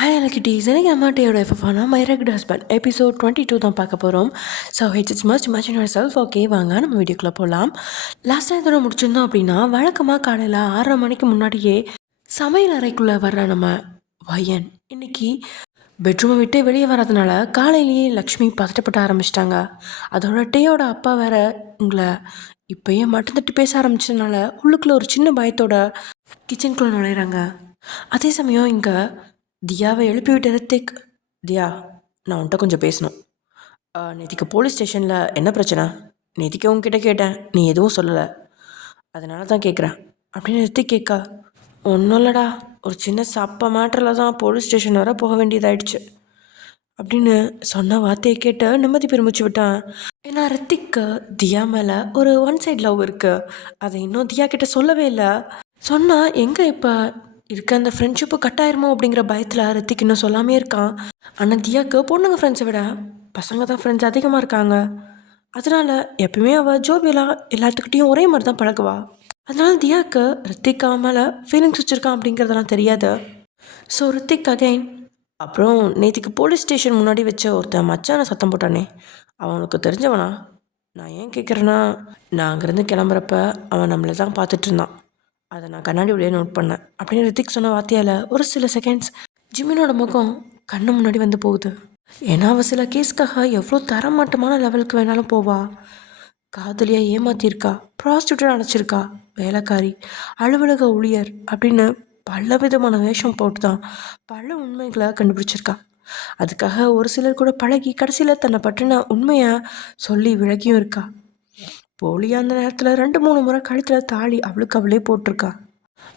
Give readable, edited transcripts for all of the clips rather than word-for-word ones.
Hi எனக்கு tease எனக்கு அம்மாட்டையோட எஃப்எஃபானா my regular husband episode 22 தான் பார்க்க போகிறோம். So it's much imagine self. Okay வாங்க நம்ம வீடியோக்குள்ளே போகலாம். லாஸ்ட் டைம் தூரம் முடிச்சிருந்தோம் அப்படின்னா வழக்கமாக காலையில் 6:30 மணிக்கு முன்னாடியே சமையல் அறைக்குள்ளே வர்ற நம்ம வயன் இன்னைக்கு பெட்ரூமை விட்டு வெளியே வர்றதுனால காலையிலேயே லக்ஷ்மி பதட்டப்பட ஆரம்பிச்சிட்டாங்க. அதோட டேயோட அப்பா வேற உங்களை இப்போயே மட்டும் தட்டி பேச ஆரம்பிச்சதுனால உள்ளுக்குள்ளே ஒரு சின்ன பயத்தோட கிச்சனுக்குள்ளே நுழையிறாங்க. அதே சமயம் இங்கே தியாவை எழுப்பி விட்டு ரித்திக், தியா நான் உன்கிட்ட கொஞ்சம் பேசணும். நேற்றுக்கு போலீஸ் ஸ்டேஷனில் என்ன பிரச்சனை? நேற்றுக்கு உங்ககிட்ட கேட்டேன், நீ எதுவும் சொல்லலை, அதனால தான் கேட்குறேன் அப்படின்னு ரித்திக் கேட்க, ஒன்றும் இல்லைடா, ஒரு சின்ன சப்ப மேட்டரில் தான் போலீஸ் ஸ்டேஷன் வர போக வேண்டியதாயிடுச்சு அப்படின்னு சொன்ன வார்த்தையை கேட்டு நிம்மதி பெருமிச்சு விட்டான். ஏன்னா ரித்திக்கு தியா மேலே ஒரு ஒன் சைட் லவ் இருக்குது. அதை இன்னும் தியா கிட்ட சொல்லவே இல்லை. சொன்னால் எங்கே இப்போ இருக்க அந்த ஃப்ரெண்ட்ஷிப்பு கட் ஆயிருமோ அப்படிங்கிற பயத்தில் ரித்திக் இன்னும் சொல்லாமே இருக்கான். ஆனால் தியாவுக்கு பொண்ணுங்க ஃப்ரெண்ட்ஸை விட பசங்க தான் ஃப்ரெண்ட்ஸ் அதிகமாக இருக்காங்க. அதனால் எப்பயுமே அவள் ஜோபியெல்லாம் எல்லாத்துக்கிட்டையும் ஒரே மாதிரி தான் பழகுவா. அதனால தியாவுக்கு ரித்திக் அவன் மேலே ஃபீலிங்ஸ் வச்சுருக்கான் அப்படிங்கிறதெல்லாம் தெரியாது. ஸோ ரித்திக் அகைன் அப்புறம் நேற்றுக்கு போலீஸ் ஸ்டேஷன் முன்னாடி வச்ச ஒருத்தன் மச்சான சத்தம் போட்டானே, அவனுக்கு தெரிஞ்சவனா? நான் ஏன் கேட்குறேன்னா, நான் அங்கேருந்து கிளம்புறப்ப அவன் நம்மளை தான் பார்த்துட்டு இருந்தான். அதை நான் கண்ணாடி வழியாக நோட் பண்ணேன் அப்படின்னு ரித்திக் சொன்ன வார்த்தையால் ஒரு சில செகண்ட்ஸ் ஜிமினோட முகம் கண்ணு முன்னாடி வந்து போகுது. ஏன்னா அவள் சில கேஸ்க்காக எவ்வளோ தரமாட்டமான லெவலுக்கு வேணாலும் போவா. காதலியாக ஏமாத்தியிருக்கா, ப்ராஸ்டியூட்டட் அடைச்சிருக்கா, வேலைக்காரி, அலுவலக ஊழியர் அப்படின்னு பல விதமான வேஷம் போட்டு தான் பல உண்மைகளை கண்டுபிடிச்சிருக்கா. அதுக்காக ஒரு சிலர் கூட பழகி கடைசியில் தன்னை பற்றின உண்மையை சொல்லி விலகியும் இருக்கா. போலியா அந்த நேரத்தில் 2-3 முறை கழுத்தில் தாலி அவளுக்கு அவளே போட்டிருக்கா.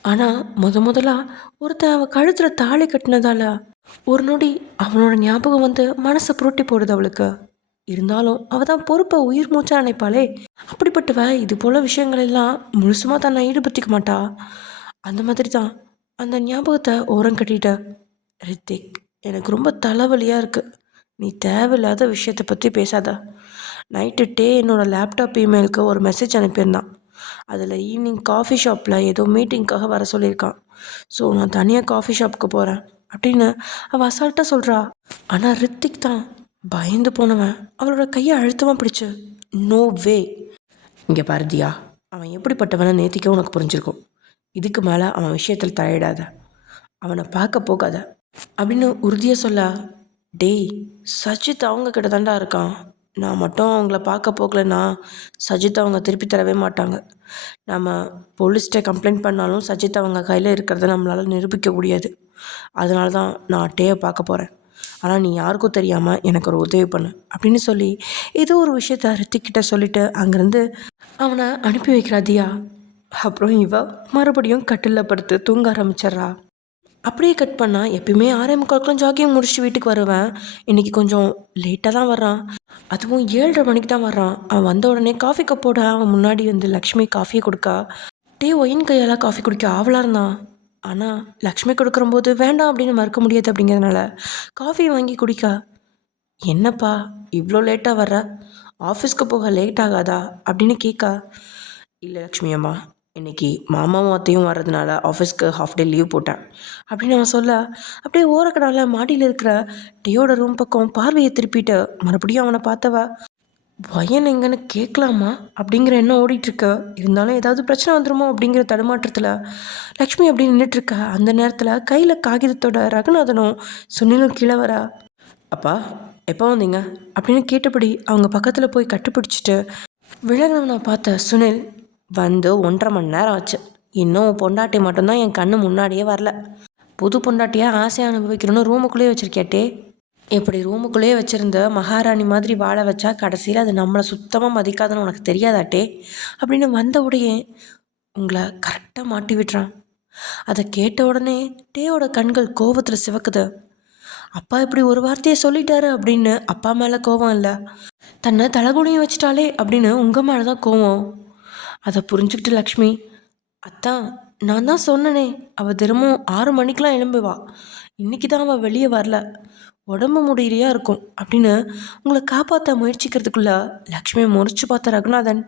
ஆனால் முதலாக ஒருத்தன் அவள் கழுத்தில் தாலி கட்டினதால ஒரு நொடி அவனோட ஞாபகம் வந்து மனசை புரட்டி போடுது அவளுக்கு. இருந்தாலும் அவள் தான் பொறுப்பை உயிர் மூச்சா நினைப்பாளே. அப்படிப்பட்டவ இது போல் விஷயங்கள் எல்லாம் முழுசுமாக தன்னை ஈடுபடுத்திக்க மாட்டா. அந்த மாதிரி தான் அந்த ஞாபகத்தை ஓரம் கட்டிட்ட ரித்திக், எனக்கு ரொம்ப தலைவலியாக இருக்குது, நீ தேவையில்லாத விஷயத்தை பற்றி பேசாத. நைட்டு என்னோடய லேப்டாப் இமெயிலுக்கு ஒரு மெசேஜ் அனுப்பியிருந்தான். அதில் ஈவினிங் காஃபி ஷாப்பில் ஏதோ மீட்டிங்காக வர சொல்லியிருக்கான். ஸோ நான் தனியாக காஃபி ஷாப்புக்கு போகிறேன் அப்படின்னு அவள் அசால்ட்டாக சொல்கிறா. ஆனால் ரித்திக் தான் பயந்து போனவன் அவளோட கையை அழுத்தமாக பிடிச்சு, நோ வே, இங்கே பாரதியா, அவன் எப்படிப்பட்டவனை நேத்திக்க உனக்கு புரிஞ்சிருக்கும். இதுக்கு மேலே அவன் விஷயத்தில் தலையிடாத, அவனை பார்க்க போகாத அப்படின்னு உறுதியாக சொல்ல, டேய் சஜித் அவங்க கிட்ட தாண்டா இருக்கான், நான் மட்டும் அவங்கள பார்க்க போகலன்னா சஜித் அவங்க திருப்பி தரவே மாட்டாங்க. நம்ம போலீஸ்கிட்ட கம்ப்ளைண்ட் பண்ணாலும் சஜித் அவங்க கையில் இருக்கிறத நம்மளால் நிரூபிக்க முடியாது. அதனால தான் நான் டேயை பார்க்க போகிறேன். ஆனால் நீ யாருக்கும் தெரியாமல் எனக்கு ஒரு உதவி பண்ணு அப்படின்னு சொல்லி ஏதோ ஒரு விஷயத்த ரித்திக்கிட்ட சொல்லிவிட்டு அங்கேருந்து அவனை அனுப்பி வைக்கிறா தியா. அப்புறம் இவ மறுபடியும் கட்டிலில் படுத்து தூங்க ஆரம்பிச்சிட்றா. அப்படியே கட் பண்ணால் எப்பயுமே 6:45 ஜாகிங் முடிச்சுட்டு வீட்டுக்கு வருவேன். இன்றைக்கி கொஞ்சம் லேட்டாக தான் வர்றான். அதுவும் 7:30 மணிக்கு தான் வர்றான். அவன் வந்த உடனே காஃபி கப்போட அவன் முன்னாடி வந்து லக்ஷ்மி காஃபியை கொடுக்கா. ஒயின் கையால் காஃபி குடிக்க ஆவலாக இருந்தான். ஆனால் லக்ஷ்மி கொடுக்குறம்போது வேண்டாம் அப்படின்னு மறுக்க முடியாது. அப்படிங்கிறதுனால காஃபி வாங்கி குடிக்க, என்னப்பா இவ்வளோ லேட்டாக வர்ற, ஆஃபீஸ்க்கு போக லேட் ஆகாதா அப்படின்னு கேட்க, இல்லை லக்ஷ்மி அம்மா, இன்றைக்கி மாமாவும் அத்தையும் வர்றதுனால ஆஃபீஸ்க்கு ஹாஃப் டே லீவ் போட்டேன் அப்படின்னு அவன் சொல்ல, அப்படியே ஓரக்கடால மாடியில் இருக்கிற டேயோட ரூம் பக்கம் பார்வையை திருப்பிட்டு மறுபடியும் அவனை பார்த்தவ, வயன் எங்கன்னு கேட்கலாமா அப்படிங்கிற எண்ணம் ஓடிட்டுருக்க. இருந்தாலும் ஏதாவது பிரச்சனை வந்துடுமோ அப்படிங்கிற தடுமாற்றத்தில் லக்ஷ்மி அப்படி நின்றுட்டுருக்க. அந்த நேரத்தில் கையில் காகிதத்தோட ரகுநாதனும் சுனிலும் கீழே வர, அப்பா எப்போ வந்தீங்க அப்படின்னு கேட்டபடி அவங்க பக்கத்தில் போய் கட்டுப்பிடிச்சிட்டு விலகினவனை பார்த்த சுனில், வந்து 1.5 மணி நேரம் ஆச்சு, இன்னும் பொண்டாட்டி மட்டும்தான் என் கண்ணு முன்னாடியே வரல. புது பொண்டாட்டியாக ஆசையாக அனுபவிக்கணும்னு ரூமுக்குள்ளேயே வச்சுருக்கியாட்டே. இப்படி ரூமுக்குள்ளேயே வச்சுருந்த மகாராணி மாதிரி வாழ வச்சா கடைசியில் அது நம்மளை சுத்தமாக மதிக்காதுன்னு உனக்கு தெரியாதாட்டே அப்படின்னு வந்த உடையே உங்களை கரெக்டாக மாட்டி விட்டுறான். அதை கேட்ட உடனே டேயோட கண்கள் கோபத்தில் சிவக்குது. அப்பா இப்படி ஒரு வார்த்தையை சொல்லிட்டாரு அப்படின்னு அப்பா மேலே கோபம் இல்லை, தன்னை தலைகுனியும் வச்சிட்டாலே அப்படின்னு உங்கள் மேலே தான் கோவம். அதை புரிஞ்சுக்கிட்டு லக்ஷ்மி, அத்தான் நான் தான் சொன்னனே, அவள் தினமும் 6 மணிக்கெலாம் எழும்புவா, இன்றைக்கி தான் அவள் வெளியே வரல, உடம்பு முடியலையா இருக்கும் அப்படின்னு உங்களை காப்பாற்ற முயற்சிக்கிறதுக்குள்ள லக்ஷ்மியை முறைச்சி பார்த்த ரகுநாதன்,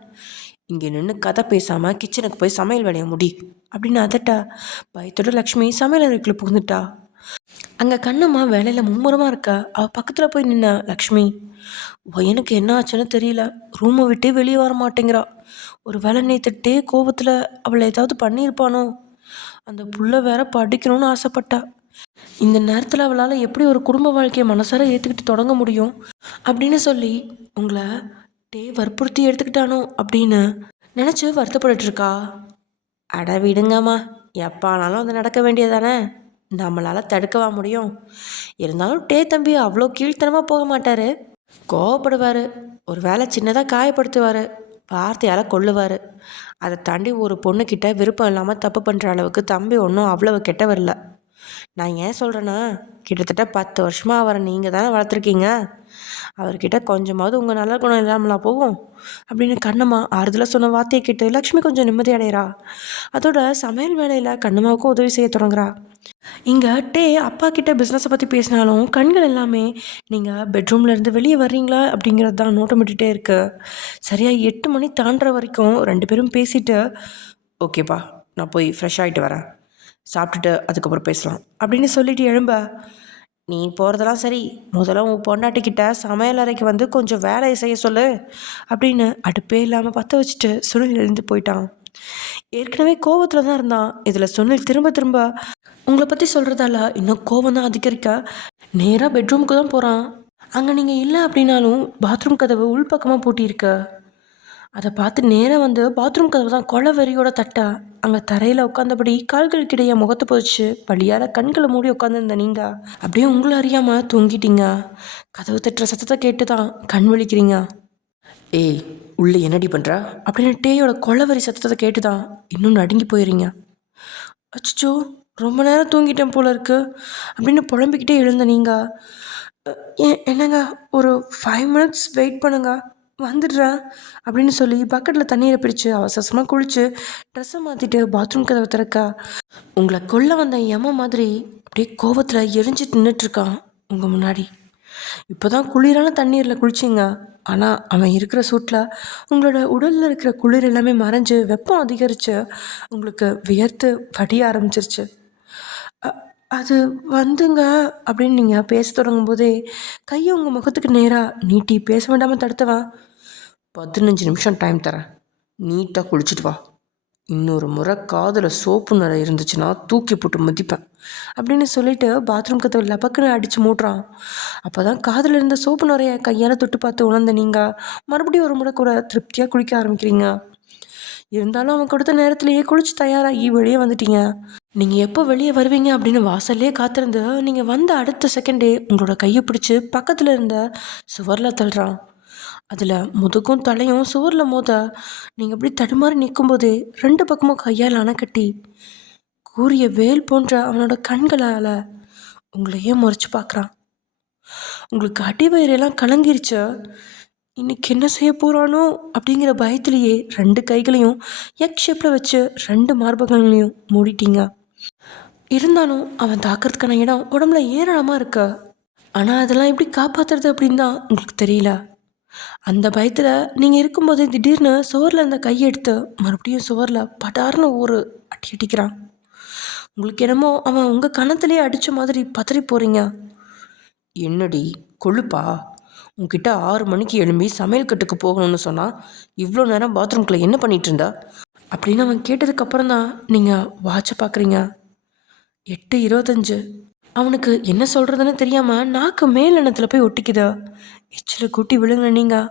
இங்கே நின்று கதை பேசாமல் கிச்சனுக்கு போய் சமையல் வேலையை முடி அப்படின்னு அதட்ட பயத்தோட லக்ஷ்மி சமையல் அறைக்குள்ளே புகுந்துட்டா. அங்கே கண்ணம்மா வேலையில் மும்முரமாக இருக்க அவள் பக்கத்தில் போய் நின்ன லக்ஷ்மி, பையனுக்கு என்ன ஆச்சுன்னு தெரியல, ரூமை விட்டே வெளியே வர மாட்டேங்கிறா. ஒரு வேலை நேத்துட்டே கோபத்தில் அவளை ஏதாவது பண்ணியிருப்பானோ, அந்த புள்ள வேற படிக்கணும்னு ஆசைப்பட்டா. இந்த நேரத்தில் அவளால் எப்படி ஒரு குடும்ப வாழ்க்கையை மனசார ஏற்றுக்கிட்டு தொடங்க முடியும் அப்படின்னு சொல்லி உங்களை வற்புறுத்தி எடுத்துக்கிட்டானோ அப்படின்னு நினச்சி வருத்தப்பட்டுட்டு இருக்கா. அட விடுங்கம்மா, எப்பானாலும் அது நடக்க வேண்டியதானே, நம்மளால் தடுக்கவா முடியும்? இருந்தாலும் தம்பி அவ்வளோ கீழ்த்தனமாக போக மாட்டார், கோவப்படுவார், ஒரு வேளை சின்னதாக காயப்படுத்துவார், வார்த்தையால் கொல்லுவார். அதை தாண்டி ஒரு பொண்ணுக்கிட்ட விருப்பம் இல்லாமல் தப்பு பண்ணுற அளவுக்கு தம்பி ஒன்றும் அவ்வளவு கெட்டவர் இல்லை. நான் ஏன் சொல்கிறேன்னா, கிட்டத்தட்ட 10 வருஷமாக அவரை நீங்கள் தானே வளர்த்துருக்கீங்க, அவர்கிட்ட கொஞ்சமாவது உங்கள் நல்ல குணம் இல்லாமலா போகும் அப்படின்னு கண்ணம்மா ஆறுதலாக சொன்ன வார்த்தையை கேட்டு லக்ஷ்மி கொஞ்சம் நிம்மதி அடைகிறா. அதோட சமையல் வேலையில் கண்ணம்மாவுக்கும் உதவி செய்ய தொடங்குறா. இங்கே அப்பா கிட்ட பிஸ்னஸை பற்றி பேசினாலும் கண்கள் எல்லாமே நீங்கள் பெட்ரூம்லேருந்து வெளியே வர்றீங்களா அப்படிங்கிறது தான் நோட்டமிட்டுட்டே இருக்கு. சரியாக 8 மணி தாண்டுற வரைக்கும் 2 பேரும் பேசிட்டு, ஓகேப்பா நான் போய் ஃப்ரெஷ் ஆகிட்டு வரேன், சாப்பிட்டுட்டு அதுக்கப்புறம் பேசலாம் அப்படின்னு சொல்லிட்டு எழும்ப, நீ போகிறதெல்லாம் சரி, முதல்ல உன் பொண்டாட்டிக்கிட்ட சமையல் அறைக்கு வந்து கொஞ்சம் வேலையை செய்ய சொல்லு அப்படின்னு அடுப்பே இல்லாமல் பற்ற வச்சுட்டு சுனில் எழுந்து போயிட்டான். ஏற்கனவே கோவத்தில் தான் இருந்தான். இதில் சுனில் திரும்ப திரும்ப உங்களை பற்றி சொல்கிறதால இன்னும் கோவம் தான் அதிகரிக்க நேராக பெட்ரூமுக்கு தான் போகிறான். அங்கே நீங்கள் இல்லை அப்படின்னாலும் பாத்ரூம் கதவு உள்பக்கமாக பூட்டியிருக்க. அதை பார்த்து நேராக வந்து பாத்ரூம் கதவு தான் கொலை வெறியோட தட்டா. அங்கே தரையில் உட்காந்தபடி கால்களுக்கிடையே முகத்தை போச்சு வழியால் கண்களை மூடி உட்காந்துருந்த நீங்கள் அப்படியே உங்களை அறியாமல் தூங்கிட்டீங்க. கதவு தட்டுற சத்தத்தை கேட்டு தான் கண் விழிக்கிறீங்க. ஏய் உள்ளே என்னடி பண்ணுறா அப்படின்னு டேயோட கொலவரி சத்தத்தை கேட்டு தான் இன்னும் நடுங்கி போயிடுறீங்க. அச்சோ ரொம்ப நேரம் தூங்கிட்டேன் போல இருக்கு அப்படின்னு புலம்பிக்கிட்டே எழுந்த நீங்கள், என்னங்க ஒரு 5 மினிட்ஸ் வெயிட் பண்ணுங்க, வந்துடுறேன் அப்படின்னு சொல்லி பக்கெட்டில் தண்ணீரை பிடிச்சி அவசரமாக குளித்து ட்ரெஸ்ஸை மாற்றிட்டு பாத்ரூம் கதவை திறக்க உங்களை கொல்ல வந்த எம மாதிரி அப்படியே கோபத்தில் எரிஞ்சு நின்றுட்டுருக்கான் உங்கள் முன்னாடி. இப்போ தான் குளிரான தண்ணீரில் குளிச்சிங்க, ஆனால் அவன் இருக்கிற சூட்டில் உங்களோட உடலில் இருக்கிற குளிர் எல்லாமே மறைஞ்சு வெப்பம் அதிகரித்து உங்களுக்கு வியர்த்து வடிய ஆரம்பிச்சிருச்சு. அது வந்துங்க அப்படின்னு நீங்கள் பேச தொடங்கும் போதே கையை உங்கள் முகத்துக்கு நேராக நீட்டி பேச வேண்டாமல் தடுத்தவன், 15 நிமிஷம் டைம் தரேன், நீட்டாக குளிச்சுட்டு வா, இன்னொரு முறை காதில் சோப்பு நிறை இருந்துச்சுன்னா தூக்கி போட்டு மதிப்பேன் அப்படின்னு சொல்லிட்டு பாத்ரூம் கதவு லபக்குன்னு அடித்து மூட்டுறான். அப்போ தான் காதில் இருந்த சோப்பு நிறைய கையால் தொட்டு பார்த்து உணர்ந்த நீங்கள் மறுபடியும் ஒரு முறை கூட திருப்தியாக குளிக்க ஆரம்பிக்கிறீங்க. இருந்தாலும் அவன் கொடுத்த நேரத்திலேயே குளிச்சு தயாராகி வெளியே வந்துட்டீங்க. நீங்கள் எப்போ வெளியே வருவீங்க அப்படின்னு வாசல்லே காத்திருந்து நீங்கள் வந்த அடுத்த செகண்டே உங்களோட கையை பிடிச்சி பக்கத்தில் இருந்த சுவரில் தள்ளுறான். அதில் முதுகும் தலையும் சுவரில் மோத நீங்கள் அப்படி தடுமாறி நிற்கும்போதே 2 பக்கமும் கையால் அணைக்கட்டி கூறிய வேல் போன்ற அவனோட கண்களால் உங்களையே முறைச்சி பார்க்குறான். உங்களுக்கு அடிவயிறெல்லாம் கலங்கிருச்சு. இன்னைக்கு என்ன செய்ய போகிறானோ அப்படிங்கிற பயத்திலேயே 2 கைகளையும் எக் ஷேப்பில் வச்சு 2 மார்பகங்களையும் மூடிட்டீங்க. இருந்தாலும் அவன் தாக்கிறதுக்கான இடம் உடம்புல ஏராளமாக இருக்க. ஆனால் அதெல்லாம் எப்படி காப்பாற்றுறது அப்படின்னு தான் உங்களுக்கு தெரியல. அந்த பயத்தில் நீங்கள் இருக்கும்போது திடீர்னு சுவரில் இருந்த கையெடுத்து மறுபடியும் சுவரில் படார்னு ஒரு அடி அடிக்கிறான். உங்களுக்கு என்னமோ அவன் உங்கள் கணத்துலேயே அடித்த மாதிரி பதறி போகிறீங்க. என்னடி கொழுப்பா, உங்ககிட்ட 6 மணிக்கு எழும்பி சமையல் கட்டுக்கு போகணும்னு சொன்னால் இவ்வளோ நேரம் பாத்ரூம்குள்ளே என்ன பண்ணிகிட்டு இருந்தா அப்படின்னு அவன் கேட்டதுக்கப்புறம் தான் நீங்கள் வாட்சை பார்க்குறீங்க. 8:25. அவனுக்கு என்ன சொல்கிறதுன்னு தெரியாமல் நாக்கு மேல் எண்ணத்தில் போய் ஒட்டிக்குதா. எச்சில் கூட்டி விழுங்க நீங்கள்.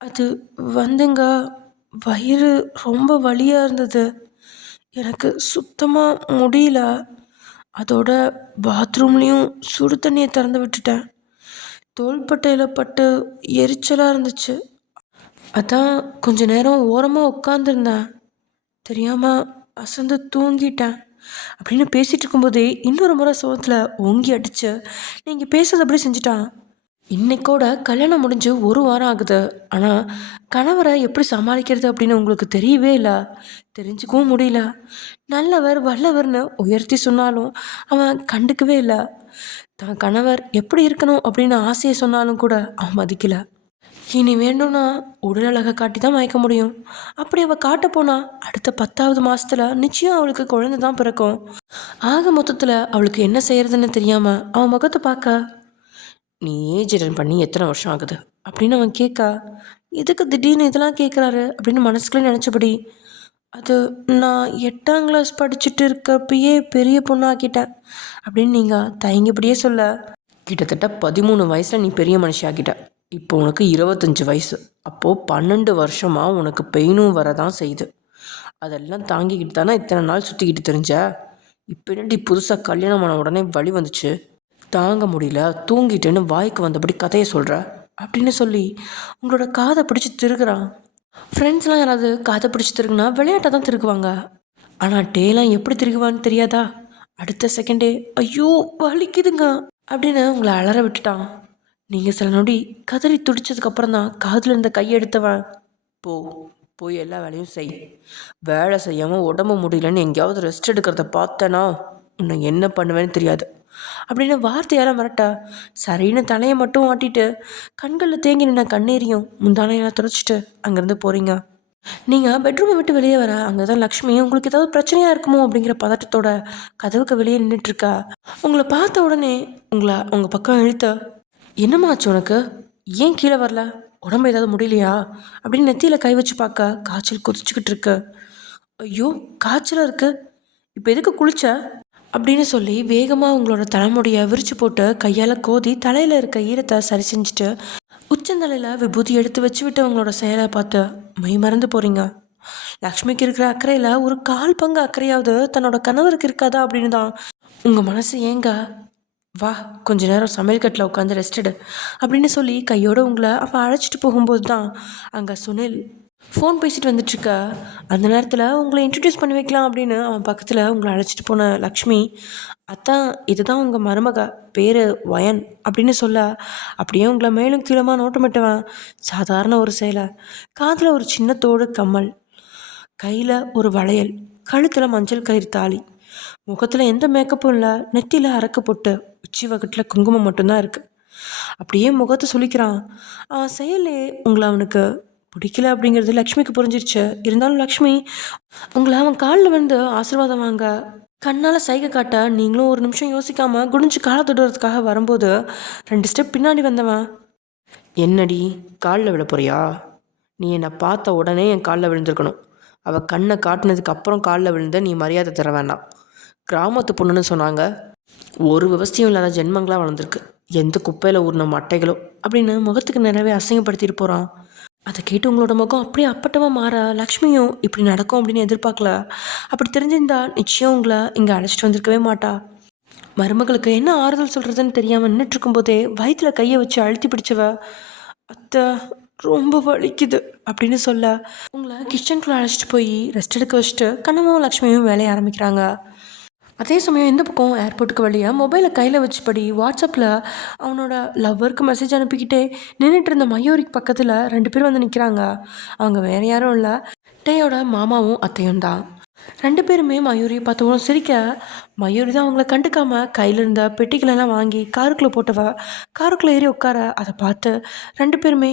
அது வந்துங்க, வயிறு ரொம்ப வலியாக இருந்தது, எனக்கு சுத்தமாக முடியல, அதோட பாத்ரூம்லேயும் சுடு தண்ணியை திறந்து விட்டுட்டேன், தோள்பட்டையில் பட்டு எரிச்சலாக இருந்துச்சு, அதான் கொஞ்ச நேரம் ஓரமாக உட்காந்துருந்தேன், தெரியாமல் அசந்து தூங்கிட்டேன் அப்படின்னு பேசிகிட்டு இருக்கும்போதே இன்னொரு முறை சோகத்தில் ஓங்கி அடித்து நீங்கள் பேசுறது அப்படி செஞ்சுட்டான். இன்னைக்கோட கல்யாணம் முடிஞ்சு 1 வாரம் ஆகுது. ஆனால் கணவரை எப்படி சமாளிக்கிறது அப்படின்னு உங்களுக்கு தெரியவே இல்லை, தெரிஞ்சுக்கவும் முடியல. நல்லவர் வல்லவர்னு உயர்த்தி சொன்னாலும் அவன் கண்டுக்கவே இல்லை. தான் கணவர் எப்படி இருக்கணும் அப்படின்னு ஆசையை சொன்னாலும் கூட அவன் மதிக்கலை. இனி வேண்டும்னா உடல் அழகை காட்டி தான் மயக்க முடியும். அப்படி அவள் காட்ட போனா அடுத்த 10வது மாசத்துல நிச்சயம் அவளுக்கு குழந்தை தான் பிறக்கும். ஆக மொத்தத்தில் அவளுக்கு என்ன செய்யறதுன்னு தெரியாம அவன் முகத்தை பார்க்க, நீ ஏஜ் அட்டன் பண்ணி எத்தனை வருஷம் ஆகுது அப்படின்னு அவன் கேட்கா. எதுக்கு திடீர்னு இதெல்லாம் கேட்குறாரு அப்படின்னு மனசுக்குள்ளே நினச்சபடி, அது நான் 8ஆம் கிளாஸ் படிச்சுட்டு இருக்கப்பயே பெரிய பொண்ணாக்கிட்டேன் அப்படின்னு நீங்கள் தயங்கிப்படியே சொல்ல, கிட்டத்தட்ட 13 வயசில் நீ பெரிய மனுஷி ஆக்கிட்ட. இப்போ உனக்கு 25 வயசு. அப்போது 12 வருஷமாக உனக்கு பெயினும் வரதான் செய்யுது. அதெல்லாம் தாங்கிக்கிட்டு தானே இத்தனை நாள் சுற்றிக்கிட்டு தெரிஞ்ச. இப்போ என்னடி புதுசாக கல்யாணம் ஆன உடனே வலி வந்துச்சு, தாங்க முடியல, தூங்கிட்டேன்னு வாய்க்கு வந்தபடி கதையை சொல்கிற அப்படின்னு சொல்லி உங்களோட காதை பிடிச்சி திருகுறான். ஃப்ரெண்ட்ஸ்லாம் யாராவது காதை பிடிச்சி திருகுனா விளையாட்டை தான் திருகுவாங்க. ஆனால் டேலாம் எப்படி திருகுவான்னு தெரியாதா? அடுத்த செகண்டே ஐயோ வலிக்குதுங்க அப்படின்னு உங்களை அலற விட்டுட்டான். நீங்கள் சில நொடி கதறி துடிச்சதுக்கப்புறம் தான் காதில் இருந்த கையை எடுத்தவன், போ போய் எல்லா வேலையும் செய். வேலை செய்யாமல் உடம்பு முடியலன்னு எங்கேயாவது ரெஸ்ட் எடுக்கிறத பார்த்தேன்னா உன்னை என்ன பண்ணுவேன்னு தெரியாது அப்படின்னு வார்த்தையால் மிரட்டா. சரின்னு தலையை மட்டும் ஆட்டிட்டு கண்களில் தேங்கி நின்ன கண்ணீரையும் முந்தானையெல்லாம் துடைச்சிட்டு அங்கேருந்து போகிறீங்க. நீங்கள் பெட்ரூமை விட்டு வெளியே வர அங்கே தான் லக்ஷ்மி உங்களுக்கு ஏதாவது பிரச்சனையாக இருக்குமோ அப்படிங்கிற பதட்டத்தோட கதவுக்கு வெளியே நின்றுட்டுருக்கா. உங்களை பார்த்த உடனே உங்களை உங்கள் பக்கம் இழுத்த, என்னம்மா ஆச்சு உனக்கு, ஏன் கீழே வரல, உடம்பு ஏதாவது முடியலையா அப்படின்னு நெத்தியில் கை வச்சு பார்க்க காய்ச்சல் கொதிச்சுக்கிட்டு இருக்கு. ஐயோ காய்ச்சலாக இருக்கு, இப்போ எதுக்கு குளிச்ச அப்படின்னு சொல்லி வேகமாக உங்களோட தலைமுடியை விரிச்சு போட்டு கையால் கோதி தலையில் இருக்க ஈரத்தை சரி செஞ்சுட்டு உச்சந்தலையில் விபூதி எடுத்து வச்சு விட்டு உங்களோட செயலை பார்த்து மை மறந்து போகிறீங்க. லக்ஷ்மிக்கு இருக்கிற அக்கறையில் ஒரு 1/4 பங்கு அக்கறையாவது தன்னோட கணவருக்கு இருக்காதா அப்படின்னு தான் உங்கள் மனசு ஏங்க. வா கொஞ்ச நேரம் சமையல் கட்டில் உட்காந்து ரெஸ்ட் எடு அப்படின்னு சொல்லி கையோடு உங்களை அவள் அழைச்சிட்டு போகும்போது தான் அங்கே சுனில் ஃபோன் பேசிட்டு வந்துட்டுருக்க. அந்த நேரத்தில் உங்களை இன்ட்ரடியூஸ் பண்ணி வைக்கலாம் அப்படின்னு அவன் பக்கத்தில் உங்களை அழைச்சிட்டு போன லக்ஷ்மி, அத்தான் இதுதான் உங்கள் மருமக, பேர் வயன் அப்படின்னு சொல்ல, அப்படியே உங்களை மேலும் கீழமாக நோட்டமிட்டவன் சாதாரண ஒரு சேலை, காதில் ஒரு சின்ன தோடு கம்மல், கையில் ஒரு வளையல், கழுத்தில் மஞ்சள் கயிறு தாலி, முகத்தில் எந்த மேக்கப்பும் இல்லை, நெத்தியில் அரக்கு போட்டு உச்சி வகட்டில் குங்குமம் மட்டும்தான் இருக்குது. அப்படியே முகத்தை சொல்லிக்கிறான். அவன் செயலே உங்களை அவனுக்கு பிடிக்கல அப்படிங்கிறது லக்ஷ்மிக்கு புரிஞ்சிருச்சு. இருந்தாலும் லக்ஷ்மி உங்களை அவன் காலில் வந்து ஆசீர்வாதம் வாங்க கண்ணால் சைகை காட்ட நீங்களும் ஒரு நிமிஷம் யோசிக்காமல் குனிஞ்சு காலை தொடுறதுக்காக வரும்போது 2 ஸ்டெப் பின்னாடி வந்தவன், என்னடி காலில் விழ போறியா, நீ என்னை பார்த்த உடனே என் காலில் விழுந்திருக்கணும். அவள் கண்ணை காட்டினதுக்கு அப்புறம் காலில் விழுந்த நீ மரியாதை தர வேண்டாம். கிராமத்து பொண்ணுன்னு சொன்னாங்க, ஒரு விவசாயம் இல்லாத ஜென்மங்களாக வளர்ந்துருக்கு, எந்த குப்பையில் ஊறின மட்டைகளோ அப்படின்னு முகத்துக்கு நிறையவே அசிங்கப்படுத்திட்டு போகிறான். அதை கேட்டு உங்களோட முகம் அப்படியே அப்பட்டமாக மாற லக்ஷ்மியும் இப்படி நடக்கும் அப்படின்னு எதிர்பார்க்கல. அப்படி தெரிஞ்சிருந்தா நிச்சயம் உங்களை இங்கே அழைச்சிட்டு வந்திருக்கவே மாட்டா. மருமகளுக்கு என்ன ஆறுதல் சொல்கிறதுன்னு தெரியாமல் நின்றுட்டு இருக்கும்போதே வயிற்றில் கையை வச்சு அழுத்தி பிடிச்சவ, அத்தை ரொம்ப வலிக்குது அப்படின்னு சொல்ல உங்களை கிச்சனுக்குள்ளே அழைச்சிட்டு போய் ரெஸ்ட் எடுக்க வச்சுட்டு கண்ணம்மாவும் லக்ஷ்மியும் வேலையை ஆரம்பிக்கிறாங்க. அதே சமயம் இந்த பக்கம் ஏர்போர்ட்டுக்கு வழியாக மொபைலை கையில் வச்சுப்படி வாட்ஸ்அப்பில் அவனோட லவ்வருக்கு மெசேஜ் அனுப்பிக்கிட்டே நின்றுட்டு இருந்த மயூரிக்கு பக்கத்தில் 2 பேர் வந்து நிற்கிறாங்க. அவங்க வேறு யாரும் இல்லை, டேயோட மாமாவும் அத்தையும் தான். 2 பேருமே மயூரியை பார்த்தவங்களும் சிரிக்க, மயூரி தான் அவங்கள கண்டுக்காமல் கையில் இருந்த பெட்டிகளெல்லாம் வாங்கி காருக்குள்ளே போட்டவ காருக்குள்ளே ஏறி உட்கார அதை பார்த்து 2 பேருமே,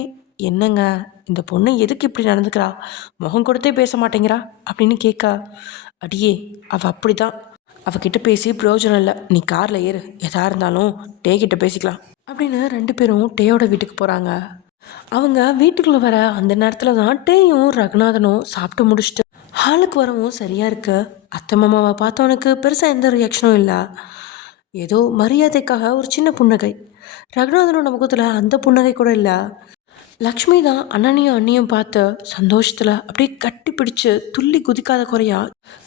என்னங்க இந்த பொண்ணு எதுக்கு இப்படி நடந்துக்கிறா, முகம் கொடுத்தே பேச மாட்டேங்கிறா அப்படின்னு கேட்க, அடியே அவள் அப்படி தான், அவகிட்ட பேசி பிரயோஜனம் இல்லை, நீ காரில் ஏறு, எதாக இருந்தாலும் டே கிட்ட பேசிக்கலாம் அப்படின்னு 2 பேரும் டேயோட வீட்டுக்கு போகிறாங்க. அவங்க வீட்டுக்குள்ளே வர அந்த நேரத்தில் தான் டேயும் ரகுநாதனும் சாப்பிட்டு முடிச்சுட்டு ஹாலுக்கு வரவும் சரியாக இருக்கு. அத்தை மாமாவை பார்த்தவனுக்கு பெருசாக எந்த ரியாக்ஷனும் இல்லை, ஏதோ மரியாதைக்காக ஒரு சின்ன புன்னகை. ரகுநாதனோட முகத்தில் அந்த புன்னகை கூட இல்லை. லக்ஷ்மி தான் அண்ணனையும் அண்ணியும் பார்த்து சந்தோஷத்தில் அப்படியே கட்டி பிடிச்சி துள்ளி குதிக்காத குறையா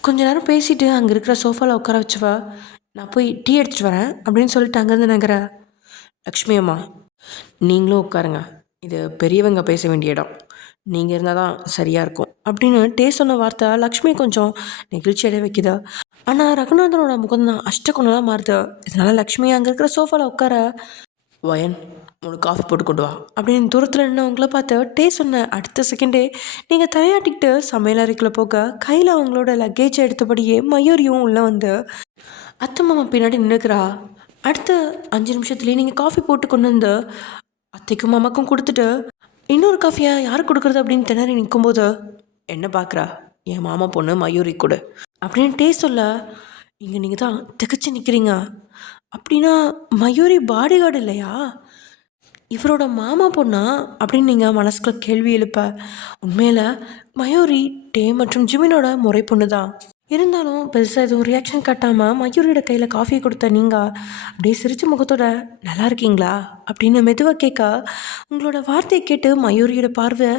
கொஞ்ச நேரம் பேசிட்டு அங்கே இருக்கிற சோஃபாவில் உட்கார வச்சுவ, நான் போய் டீ எடுத்துகிட்டு வரேன் அப்படின்னு சொல்லிட்டு அங்கேருந்து நகர, லக்ஷ்மி அம்மா நீங்களும் உட்காருங்க, இது பெரியவங்க பேச வேண்டிய இடம், நீங்கள் இருந்தால் தான் சரியாக இருக்கும் அப்படின்னு டே சொன்ன வார்த்தை லக்ஷ்மி கொஞ்சம் நெகிழ்ச்சி அடைய வைக்குது. ஆனால் ரகுநாதனோட முகம் தான் அஷ்டகுணலாக மாறுது. இதனால் லக்ஷ்மி அங்கே இருக்கிற சோஃபாவில் உட்கார, வயன் உனக்கு காஃபி போட்டு கொண்டு வா அப்படின்னு தூரத்தில் நின்று அவங்கள பார்த்து டே சொன்ன அடுத்த செகண்டே நீங்கள் தலையாட்டிக்கிட்டு சமையல் அறைக்குள்ளே போக கையில் அவங்களோட லக்கேஜை எடுத்தபடியே மயூரியும் உள்ளே வந்து அத்தை மாமா பின்னாடி நின்றுக்கிறா. அடுத்த 5 நிமிஷத்துலேயே நீங்கள் காஃபி போட்டு கொண்டு வந்து அத்தைக்கும் மாமாக்கும் கொடுத்துட்டு இன்னொரு காஃபியை யார் கொடுக்குறது அப்படின்னு திணறி நிற்கும்போது, என்ன பார்க்குறா, என் மாமா பொண்ணு மயூரி கொடு அப்படின்னு டேஸ்ட் சொல்ல, இங்கே நீங்கள் தான் திகச்சு நிற்கிறீங்க. அப்படின்னா மயூரி பாடி கார்டு இல்லையா, இவரோட மாமா பொண்ணா அப்படின்னு நீங்கள் மனசுக்குள்ள கேள்வி எழுப்ப, உண்மையில் மயூரி டே மற்றும் ஜிமினோட முறை பொண்ணு தான். இருந்தாலும் பெருசாக எதுவும் ரியாக்ஷன் காட்டாமல் மயூரியோட கையில் காஃபி கொடுத்த நீங்கள் அப்படியே சிரிச்ச முகத்தோட நல்லா இருக்கீங்களா அப்படின்னு மெதுவாக கேட்க, உங்களோட வார்த்தையை கேட்டு மயூரியோட பார்வை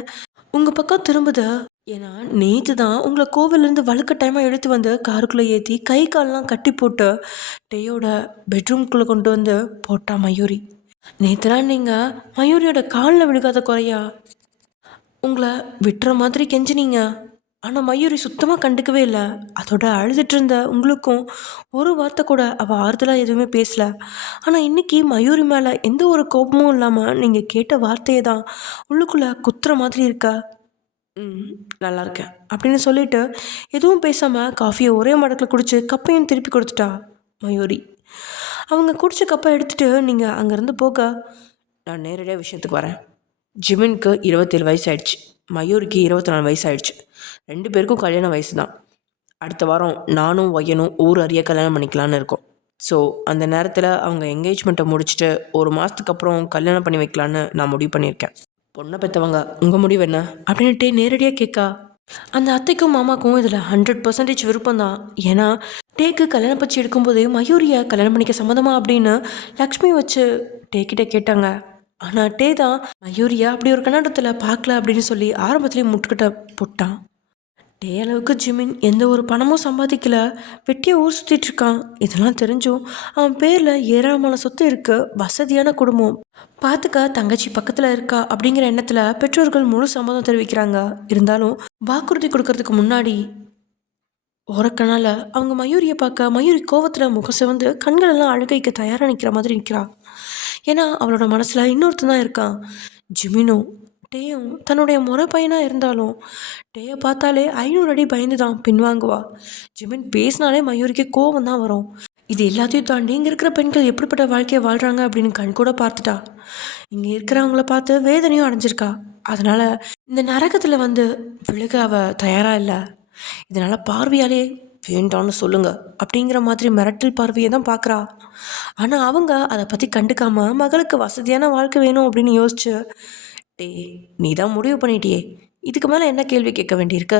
உங்கள் பக்கம் திரும்புது. ஏன்னா நேற்று தான் உங்களை கோவிலேருந்து வலுக்கட்டாயமாக எடுத்து வந்து காருக்குள்ளே ஏற்றி கை காலெலாம் கட்டி போட்டு டேயோட பெட்ரூம்குள்ளே கொண்டு வந்து போட்டா மயூரி. நேற்றுலாம் நீங்கள் மயூரியோட காலில் விழுகாத குறையா உங்களை விட்டுற மாதிரி கெஞ்சினீங்க. ஆனால் மயூரி சுத்தமாக கண்டுக்கவே இல்லை. அதோட அழுதுட்டு இருந்த உங்களுக்கும் ஒரு வார்த்தை கூட அவள் ஆறுதலாக எதுவுமே பேசலை. ஆனால் இன்றைக்கி மயூரி மேலே எந்த ஒரு கோபமும் இல்லாமல் நீங்கள் கேட்ட வார்த்தையை தான் உள்ளுக்குள்ளே குத்துற மாதிரி இருக்கா. நல்லா இருக்கேன் அப்படின்னு சொல்லிட்டு எதுவும் பேசாமல் காஃபியை ஒரே மடக்கில் குடித்து கப்பையும் திருப்பி கொடுத்துட்டா மயூரி. அவங்க குடிச்ச கப்பை எடுத்துகிட்டு நீங்கள் அங்கேருந்து போக, நான் நேரடியாக விஷயத்துக்கு வரேன். ஜிமினுக்கு 27 வயசு ஆயிடுச்சு, மயூரிக்கு 24 வயசு ஆயிடுச்சு. 2 பேருக்கும் கல்யாண வயசு தான். அடுத்த வாரம் நானும் ஒய்யனும் ஊர் அறிய கல்யாணம் பண்ணிக்கலான்னு இருக்கோம். ஸோ அந்த நேரத்தில் அவங்க என்கேஜ்மெண்ட்டை முடிச்சுட்டு 1 மாதத்துக்கு அப்புறம் கல்யாணம் பண்ணி வைக்கலான்னு நான் முடிவு பண்ணியிருக்கேன். பொண்ணை பெற்றவங்க உங்கள் முடிவு என்ன அப்படின்ட்டு நேரடியாக கேட்கா. அந்த அத்தைக்கும் மாமாக்கும் இதில் 100% விருப்பம் தான். ஏன்னா டேக்கு கல்யாணம் பச்சு எடுக்கும்போது மயூரியை கல்யாணம் பண்ணிக்க சம்மதமா அப்படின்னு லக்ஷ்மி வச்சு டேக்கிட்ட கேட்டாங்க. ஆனால் டே தான் மயூரியா அப்படி ஒரு கண்ணாட்டத்தில் பார்க்கல அப்படின்னு சொல்லி ஆரம்பத்துலேயே முட்டுக்கிட்ட போட்டான். டே அளவுக்கு ஜிமின் எந்த ஒரு பணமும் சம்பாதிக்கல, வெட்டியாக ஊர் சுற்றிட்டு இருக்கான். இதெல்லாம் தெரிஞ்சும் அவன் பேரில் ஏராளமான சொத்து இருக்குது, வசதியான குடும்பம், பார்த்துக்க தங்கச்சி பக்கத்தில் இருக்கா அப்படிங்கிற எண்ணத்தில் பெற்றோர்கள் முழு சம்மதம் தெரிவிக்கிறாங்க. இருந்தாலும் வாக்குறுதி கொடுக்கறதுக்கு முன்னாடி ஓரக்கனால அவங்க மயூரியை பார்க்க மயூரி கோவத்தில் முகம் சிவந்து கண்களெல்லாம் அழுகைக்கு தயாராக நிற்கிற மாதிரி நிற்கிறா. ஏன்னா அவளோட மனசில் இன்னொருத்தன் தான் இருக்கான், ஜிமினும். டேயும் தன்னுடைய முறை பையனாக இருந்தாலும் டேயை பார்த்தாலே 500 அடி பயந்து தான் பின்வாங்குவா. ஜிமின் பேசினாலே மயூரிக்கு கோவம் தான் வரும். இது எல்லாத்தையும் தாண்டி இங்கே இருக்கிற பெண்கள் எப்படிப்பட்ட வாழ்க்கையை வாழ்கிறாங்க அப்படின்னு கண் கூட பார்த்துட்டா. இங்கே இருக்கிறவங்கள பார்த்து வேதனையும் அடைஞ்சிருக்கா. அதனால் இந்த நரகத்தில் வந்து விழுக அவள் தயாராக இல்லை. இதனால் பார்வையாலே வேண்டான்னு சொல்லுங்க அப்படிங்கிற மாதிரி மிரட்டல் பார்வையை தான் பார்க்குறா. ஆனால் அவங்க அதை பற்றி கண்டுக்காமல் மகளுக்கு வசதியான வாழ்க்கை வேணும் அப்படின்னு யோசிச்சு, டே நீ தான் முடிவு பண்ணிட்டியே, இதுக்கு மேலே என்ன கேள்வி கேட்க வேண்டியிருக்கு?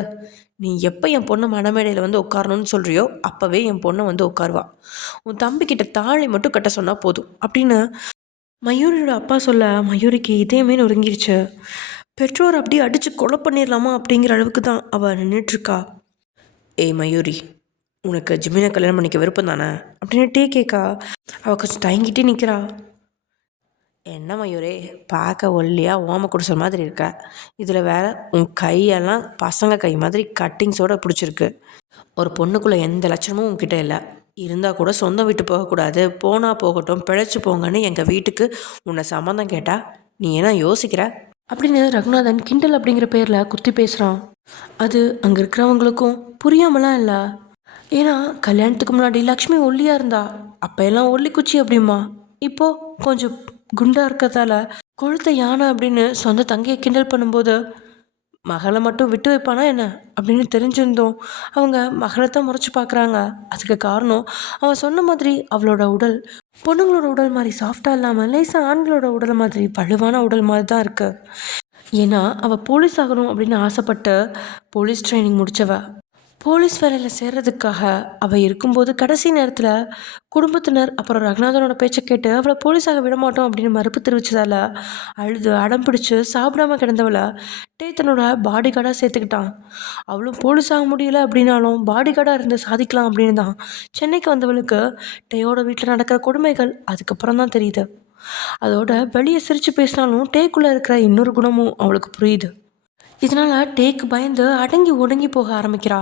நீ எப்போ என் பொண்ணை மணமேடையில் வந்து உட்காரணும்னு சொல்கிறியோ அப்போவே என் பொண்ணை வந்து உட்காருவா. உன் தம்பிக்கிட்ட தாழை மட்டும் கட்ட சொன்னால் போதும் அப்படின்னு மயூரியோட அப்பா சொல்ல மயூரிக்கு இதயமே நொறுங்கிருச்சு. பெற்றோர் அப்படி அடித்து கொலை பண்ணிடலாமா அப்படிங்கிற அளவுக்கு தான் அவள் நின்றுட்டுருக்கா. ஏய் மயூரி, உனக்கு ஜிமினை கல்யாணம் பண்ணிக்க விருப்பம் தானே அப்படின்னு டே கேட்கா. அவள் கொஞ்சம் தயங்கிட்டே நிற்கிறா. என்ன மயூரே, பார்க்க ஒல்லியாக ஓம குடிசல் மாதிரி இருக்க, இதில் வேற உன் கையெல்லாம் பசங்க கை மாதிரி கட்டிங்ஸோடு பிடிச்சிருக்கு. ஒரு பொண்ணுக்குள்ளே எந்த லட்சணமும் உன்கிட்ட இல்லை. இருந்தால் கூட சொந்தம் விட்டு போகக்கூடாது, போனால் போகட்டும் பிழைச்சி போங்கன்னு எங்கள் வீட்டுக்கு உன்னை சம்மந்தம் கேட்டால் நீ என்ன யோசிக்கிற அப்படின்னு ரகுநாதன் கிண்டல் அப்படிங்கிற பேரில் குத்தி பேசுகிறான். அது அங்கே இருக்கிறவங்களுக்கும் புரியாமலாம் இல்லை. ஏன்னா கல்யாணத்துக்கு முன்னாடி லக்ஷ்மி ஒல்லியாக இருந்தா, அப்போ எல்லாம் ஒல்லி குச்சி அப்படிமா, இப்போது கொஞ்சம் குண்டாக இருக்கிறதால கொழுத்த யானை அப்படின்னு சொந்த தங்கையை கிண்டல் பண்ணும்போது மகளை மட்டும் விட்டு வைப்பானா என்ன அப்படின்னு தெரிஞ்சிருந்தோம் அவங்க மகளை தான் முறைச்சி பார்க்குறாங்க. அதுக்கு காரணம் அவன் சொன்ன மாதிரி அவளோட உடல் பொண்ணுங்களோட உடல் மாதிரி சாஃப்டாக இல்லாமல் லேசாக ஆண்களோட உடல் மாதிரி வலுவான உடல் மாதிரி தான் இருக்குது. ஏன்னா அவள் போலீஸ் ஆகணும் அப்படின்னு ஆசைப்பட்டு போலீஸ் ட்ரைனிங் முடித்தவ. போலீஸ் வேலையில் சேர்றதுக்காக அவள் இருக்கும்போது கடைசி நேரத்தில் குடும்பத்தினர் அப்புறம் ரகுநாதனோட பேச்சை கேட்டு அவளை போலீஸாக விடமாட்டோம் அப்படின்னு மறுப்பு தெரிவித்ததால் அழுது அடம் பிடிச்சி சாப்பிடாம கிடந்தவளை டே தன்னோட பாடி கார்டாக சேர்த்துக்கிட்டான். அவளும் போலீஸ் ஆக முடியல அப்படின்னாலும் பாடி கார்டாக இருந்து சாதிக்கலாம் அப்படின்னு தான் சென்னைக்கு வந்தவளுக்கு டேயோட வீட்டில் நடக்கிற கொடுமைகள் அதுக்கப்புறம் தான் தெரியுது. அதோட வெளியே சிரித்து பேசினாலும் டேக்குள்ளே இருக்கிற இன்னொரு குணமும் அவளுக்கு புரியுது. இதனால் டேக்கு பயந்து அடங்கி ஒடுங்கி போக ஆரம்பிக்கிறா.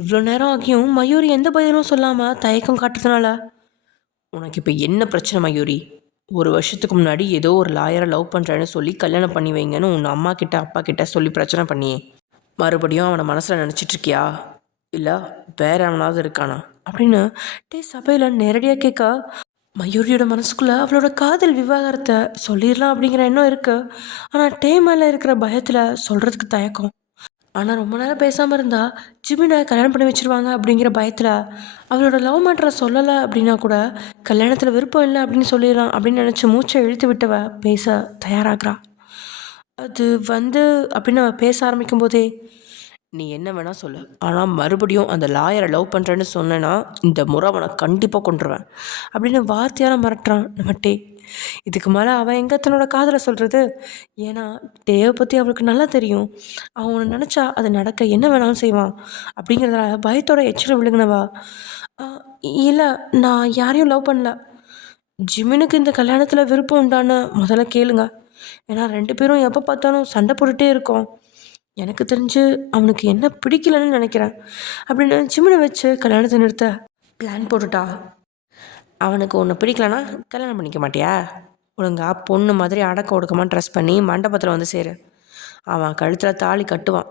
இவ்வளோ நேரம் ஆகியும் மயூரி எந்த பதிலும் சொல்லாமல் தயக்கம் காட்டுறதுனால, உனக்கு இப்போ என்ன பிரச்சனை மயூரி? 1 வருஷத்துக்கு முன்னாடி ஏதோ ஒரு லாயரை லவ் பண்ணுறேன்னு சொல்லி கல்யாணம் பண்ணி வைங்கன்னு உன் அம்மா கிட்ட அப்பா கிட்ட சொல்லி பிரச்சனை பண்ணியே, மறுபடியும் அவனை மனசில் நினச்சிட்ருக்கியா இல்லை வேற எவனாவது இருக்கானா அப்படின்னு டே சபையில் நேரடியாக கேட்க மயூரியோட மனசுக்குள்ளே அவளோட காதல் விவகாரத்தை சொல்லிடலாம் அப்படிங்கிற எண்ணம் இருக்குது. ஆனால் டே மேலே இருக்கிற பயத்தில் சொல்கிறதுக்கு தயக்கம். ஆனால் ரொம்ப நேரம் பேசாமல் இருந்தால் ஜிமினை கல்யாணம் பண்ணி வச்சிருவாங்க அப்படிங்கிற பயத்தில் அவளோட லவ் மேட்டரை சொல்லலை அப்படின்னா கூட கல்யாணத்தில் விருப்பம் இல்லை அப்படின்னு சொல்லிடலாம் அப்படின்னு நினச்சி மூச்சை இழுத்து விட்டவ பேச தயாராகிறா. அது அப்படின்னு அவ பேச ஆரம்பிக்கும் போதே, நீ என்ன வேணால் சொல்லு, ஆனால் மறுபடியும் அந்த லாயரை லவ் பண்ணுறேன்னு சொன்னேன்னா இந்த முறை அவனை கண்டிப்பாக கொண்டுருவேன் அப்படின்னு வார்த்தையால் மிரட்டுறான் நம்ம டே. இதுக்கு மேலே அவன் எங்கே தன்னோட காதலை சொல்கிறது? ஏன்னா டேவை பற்றி அவளுக்கு நல்லா தெரியும். அவனை நினச்சா அது நடக்க என்ன வேணாலும் செய்வான் அப்படிங்கிறதுனால பயத்தோட எச்சரிக்கை விழுங்கினவா, இல்லை நான் யாரையும் லவ் பண்ணல. ஜிமினுக்கு இந்த கல்யாணத்தில் விருப்பம் உண்டான்னு முதல்ல கேளுங்க. ஏன்னா 2 பேரும் எப்போ பார்த்தாலும் சண்டை போட்டுகிட்டே இருக்கோம். எனக்கு தெரிஞ்சு அவனுக்கு என்ன பிடிக்கலன்னு நினைக்கிறேன் அப்படின்னு ஜிமினை வச்சு கல்யாணத்தை நிறுத்த பிளான் போட்டுட்டா. அவனுக்கு ஒன்று பிடிக்கலன்னா கல்யாணம் பண்ணிக்க மாட்டியா? ஒழுங்கா பொண்ணு மாதிரி அடக்க ஒடுக்கமாக ட்ரெஸ் பண்ணி மண்டபத்தில் வந்து சேரு. அவன் கழுத்தில் தாலி கட்டுவான்.